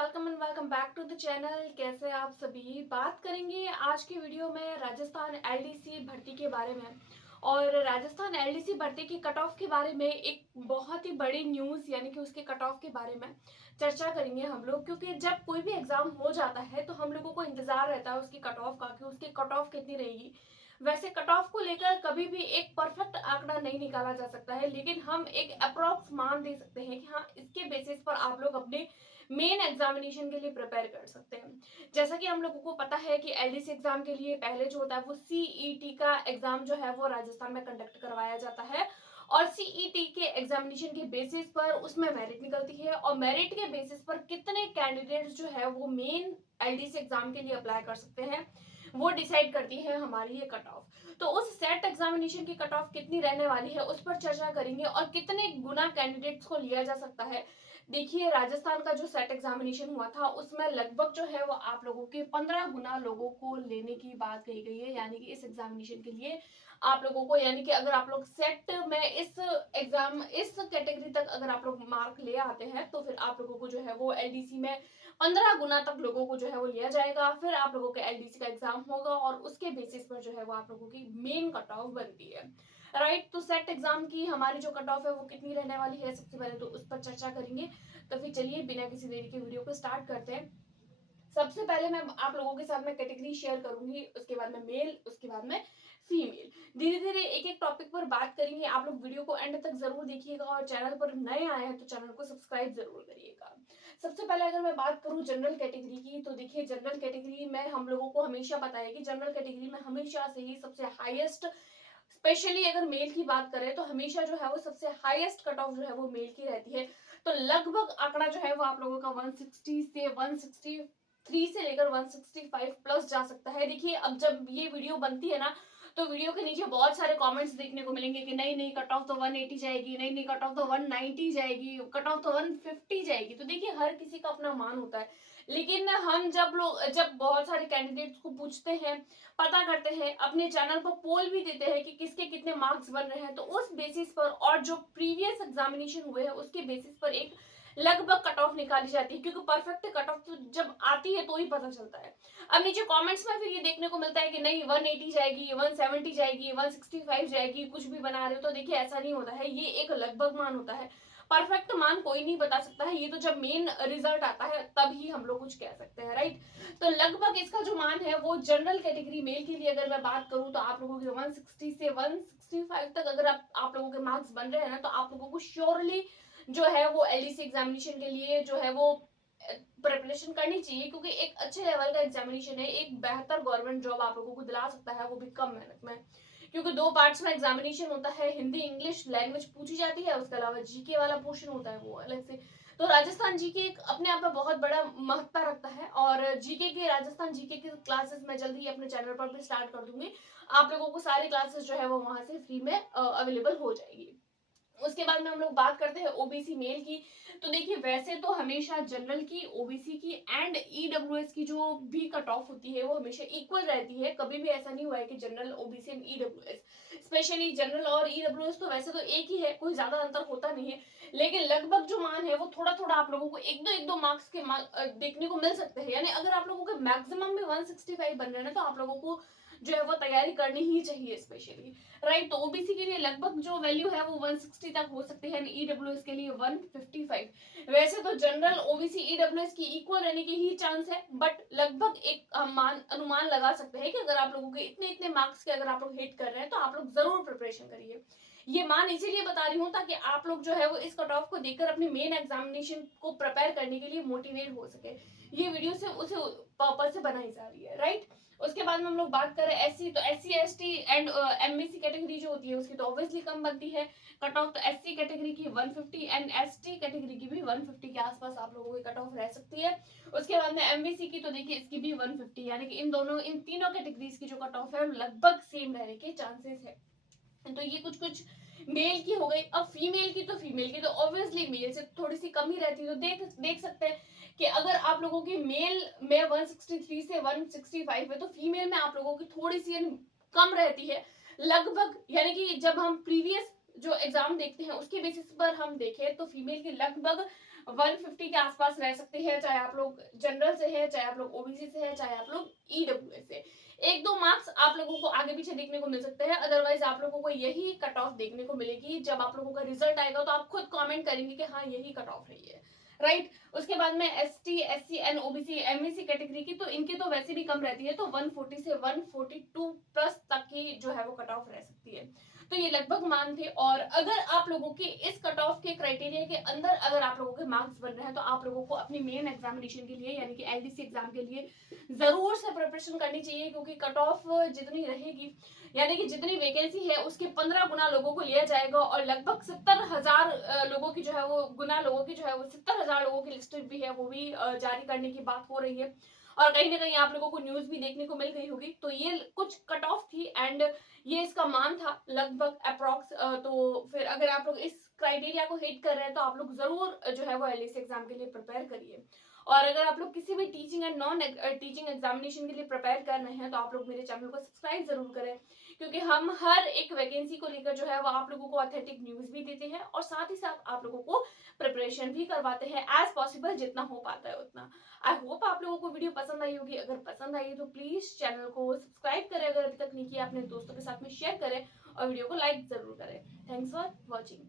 Welcome and welcome back to the channel. कैसे हैं आप सभी। बात करेंगे आज की वीडियो में राजस्थान एलडीसी भर्ती के बारे में। और राजस्थान एलडीसी भर्ती की कट ऑफ के बारे में एक बहुत ही बड़ी न्यूज़ यानी कि उसके कट ऑफ के बारे में चर्चा करेंगे हम लोग, क्योंकि जब कोई भी एग्जाम हो जाता है तो हम लोगों को इंतजार रहता है उसकी कट ऑफ का कि उसकी कट ऑफ कितनी रहेगी। वैसे कट ऑफ को लेकर कभी भी एक परफेक्ट आंकड़ा नहीं निकाला जा सकता है, लेकिन हम एक अप्रोक्स मान दे सकते हैं कि हाँ, इसके बेसिस पर आप लोग अपने मेन एग्जामिनेशन के लिए प्रिपेयर कर सकते हैं। जैसा कि हम लोगों को पता है कि एलडीसी एग्जाम के लिए पहले जो होता है वो सीईटी का एग्जाम जो है वो राजस्थान में कंडक्ट करवाया जाता है। और सीईटी के एग्जामिनेशन के बेसिस पर उसमें मेरिट निकलती है, और मेरिट के बेसिस पर कितने कैंडिडेट्स जो है वो मेन एलडीसी एग्जाम के लिए अप्लाई कर सकते हैं वो डिसाइड करती है हमारी ये कट ऑफ। तो उस सेट एग्जामिनेशन की कट ऑफ कितनी रहने वाली है उस पर चर्चा करेंगे, और कितने गुना कैंडिडेट्स को लिया जा सकता है। देखिए, राजस्थान का जो सेट एग्जामिनेशन हुआ था उसमें लगभग जो है वो आप लोगों के 15 गुना लोगों को लेने की बात कही गई है, यानी कि इस एग्जामिनेशन के लिए आप लोगों को, यानी कि अगर आप लोग सेट में इस कैटेगरी तक अगर आप लोग मार्क ले आते हैं तो फिर आप लोगों को जो है वो एलडीसी में 15 गुना तक लोगों को जो है वो लिया जाएगा। फिर आप लोगों के एलडीसी का एग्जाम होगा और उसके बेसिस पर जो है वो आप लोगों की मेन कट ऑफ बनती है। राइट, तो सेट एग्जाम की हमारी जो कट ऑफ है वो कितनी रहने वाली है सबसे पहले तो उस पर चर्चा करेंगे। तो फिर चलिए बिना किसी देरी के वीडियो को स्टार्ट करते हैं। सबसे पहले मैं आप लोगों के साथ में कैटेगरी शेयर करूंगी, उसके बाद में मेल, उसके बाद में फीमेल। धीरे धीरे एक एक टॉपिक पर बात करेंगे। आप लोग वीडियो को एंड तक जरूर देखिएगा, और चैनल पर नए आए हैं तो चैनल को सब्सक्राइब जरूर करिएगा। सबसे पहले अगर मैं बात करूं जनरल कैटेगरी की, तो देखिए जनरल कैटेगरी में हम लोगों को हमेशा पता है कि जनरल कैटेगरी में हमेशा से ही सबसे हाईएस्ट, स्पेशली अगर मेल की बात करें तो हमेशा जो है वो सबसे हाईएस्ट कट ऑफ जो है वो मेल की रहती है। तो लगभग आंकड़ा जो है वो आप लोगों का 160 से 163 से लेकर 165 प्लस जा सकता है। देखिए, अब जब ये वीडियो बनती है ना तो वीडियो के नीचे बहुत सारे कमेंट्स देखने को मिलेंगे कि नहीं नहीं, कट ऑफ तो 180 जाएगी, नहीं नहीं, कट ऑफ तो 190 जाएगी, कट ऑफ तो 150 जाएगी। तो देखिए, हर किसी का अपना मान होता है, लेकिन हम जब बहुत सारे कैंडिडेट्स को पूछते हैं, पता करते हैं, अपने चैनल पर पोल भी देते हैं कि किसके कितने मार्क्स बन रहे हैं, तो उस बेसिस पर और जो प्रीवियस एग्जामिनेशन हुए हैं उसके बेसिस पर एक लगभग कट ऑफ निकाली जाती है, क्योंकि परफेक्ट कट ऑफ तो जब आती है तो ही पता चलता है। अब नीचे कमेंट्स में फिर ये देखने को मिलता है कि नहीं 180 जाएगी, 170 जाएगी, 165 जाएगी, कुछ भी बना रहे हो। तो देखिए, ऐसा नहीं होता है, ये एक लगभग मान होता है। परफेक्ट मान कोई नहीं बता सकता है, ये तो जब मेन रिजल्ट आता है तभी हम लोग कुछ कह सकते हैं। राइट, तो लगभग इसका जो मान है वो जनरल कैटेगरी मेल के लिए अगर मैं बात करूं तो आप लोगों के 160 से 165 तक अगर आप लोगों के मार्क्स बन रहे हैं ना, तो आप लोगों को श्योरली जो है वो एलडीसी एग्जामिनेशन के लिए जो है वो प्रिपरेशन करनी चाहिए, क्योंकि एक अच्छे लेवल का एग्जामिनेशन है, एक बेहतर गवर्नमेंट जॉब आप लोगों को दिला सकता है, वो भी कम मेहनत में। क्योंकि दो पार्ट्स में एग्जामिनेशन होता है, हिंदी इंग्लिश लैंग्वेज पूछी जाती है, उसके अलावा जीके वाला पोर्शन होता है वो अलग से। तो राजस्थान जीके एक अपने आप में बहुत बड़ा महत्ता रखता है, और जीके के राजस्थान जीके के क्लासेस मैं जल्दी ही अपने चैनल पर भी स्टार्ट कर दूंगी। आप लोगों को सारी क्लासेस जो है वो वहां से फ्री में अवेलेबल हो जाएगी। उसके बाद में हम लोग बात करते हैं ओबीसी मेल की। तो देखिए, वैसे तो हमेशा जनरल की, ओबीसी की एंड ईडब्ल्यूएस की जो भी कट ऑफ होती है वो हमेशा इक्वल रहती है। कभी भी ऐसा नहीं हुआ है कि general, OBC and EWS, specially general और ईडब्ल्यूएस तो वैसे तो एक ही है, कोई ज्यादा अंतर होता नहीं है, लेकिन लगभग जो मान है वो थोड़ा थोड़ा आप लोगों को एक दो मार्क्स के देखने को मिल सकते हैं। यानी अगर आप लोगों के मैक्सिमम में 165 बन रहे हैं तो आप लोगों को जो है वो तैयारी करनी ही चाहिए स्पेशली। राइट, तो ओबीसी के लिए लगभग जो वैल्यू है वो 160 तक हो सकती है, ईडब्ल्यूएस के लिए 155। वैसे तो जनरल, ओबीसी, ईडब्ल्यूएस की इक्वल रहने की ही चांस है, बट लगभग एक हम अनुमान लगा सकते हैं कि अगर आप लोगों के इतने इतने मार्क्स के अगर आप लोग हिट कर रहे हैं तो आप लोग जरूर प्रिपरेशन करिए। ये मान इसीलिए बता रही हूँ ताकि आप लोग जो है वो इस कट ऑफ को देखकर अपने मेन एग्जामिनेशन को प्रिपेयर करने के लिए मोटिवेट हो सके। ये वीडियो से उसे पर्पज से बनाई जा रही है। राइट, उसके बाद में हम लोग बात करें एससी, तो SC ST and MBC category जो होती है उसकी तो ऑब्वियसली कम बनती है कट ऑफ। तो एससी कैटेगरी की 150 एंड एसटी कैटेगरी की भी 150 के आसपास आप लोगों की कट ऑफ रह सकती है। उसके बाद में एमबीसी की तो देखिए इसकी भी 150, यानी कि इन तीनों कैटेगरीज की जो कट ऑफ है लगभग सेम रहने के चांसेस है। तो ये कुछ कुछ मेल की हो गई। अब फीमेल की तो ऑब्वियसली मेल से थोड़ी सी कम ही रहती है। तो देख सकते हैं कि अगर आप लोगों की मेल में 163 से 165 है तो फीमेल में आप लोगों की थोड़ी सी कम रहती है लगभग। यानी कि जब हम प्रीवियस जो एग्जाम देखते हैं उसके बेसिस पर हम देखें तो फीमेल की लगभग 150 के आसपास रह सकते हैं, चाहे आप लोग जनरल से है, चाहे आप लोग ओबीसी से है, चाहे आप लोग ईडब्ल्यूएस से। 1-2 मार्क्स आप लोगों को आगे पीछे देखने को मिल सकते हैं, अदरवाइज आप लोगों को यही कट ऑफ देखने को मिलेगी। जब आप लोगों का रिजल्ट आएगा तो आप खुद कमेंट रही कि हाँ यही कट ऑफ रही है, राइट। उसके बाद में ST, SC and OBC, MSc category की तो इनकी तो वैसे भी कम रहती है, तो 140 से 142 प्लस तक की जो है वो कट ऑफ रह सकती है। तो ये लगभग मान थे, और अगर आप लोगों के इस कट ऑफ के क्राइटेरिया के अंदर अगर आप लोगों के मार्क्स बन रहे हैं तो आप लोगों को अपनी मेन एग्जामिनेशन के लिए यानी कि एलडीसी एग्जाम के लिए जरूर से प्रिपरेशन करनी चाहिए, क्योंकि कट ऑफ जितनी रहेगी यानी कि जितनी वैकेंसी है उसके 15 गुना लोगों को लिया जाएगा, और लगभग 70,000 लोगों की जो है वो गुना लोगों की जो है वो 70,000 लोगों की लिस्ट भी है, वो भी जारी करने की बात हो रही है। और कहीं ना कहीं आप लोगों को न्यूज भी देखने को मिल गई होगी। तो ये कुछ कट ऑफ थी एंड ये इसका मान था लगभग अप्रॉक्स। तो फिर अगर आप लोग इस क्राइटेरिया को हिट कर रहे हैं तो आप लोग जरूर जो है वो एलडीसी एग्जाम के लिए प्रिपेयर करिए। और अगर आप लोग किसी भी teaching and non teaching examination के लिए प्रिपेयर कर रहे हैं तो आप लोग मेरे चैनल को सब्सक्राइब जरूर करें, क्योंकि हम हर एक वैकेंसी को लेकर जो है वो आप लोगों को ऑथेंटिक न्यूज भी देते हैं और साथ ही साथ आप लोगों को प्रिपरेशन भी करवाते हैं एज पॉसिबल, जितना हो पाता है उतना। आई होप आप लोगों को वीडियो पसंद आई होगी। अगर पसंद आई तो प्लीज चैनल को सब्सक्राइब करें, अगर अभी तक नहीं किया अपने दोस्तों के साथ में शेयर करें और वीडियो को लाइक जरूर करें। Thanks for watching.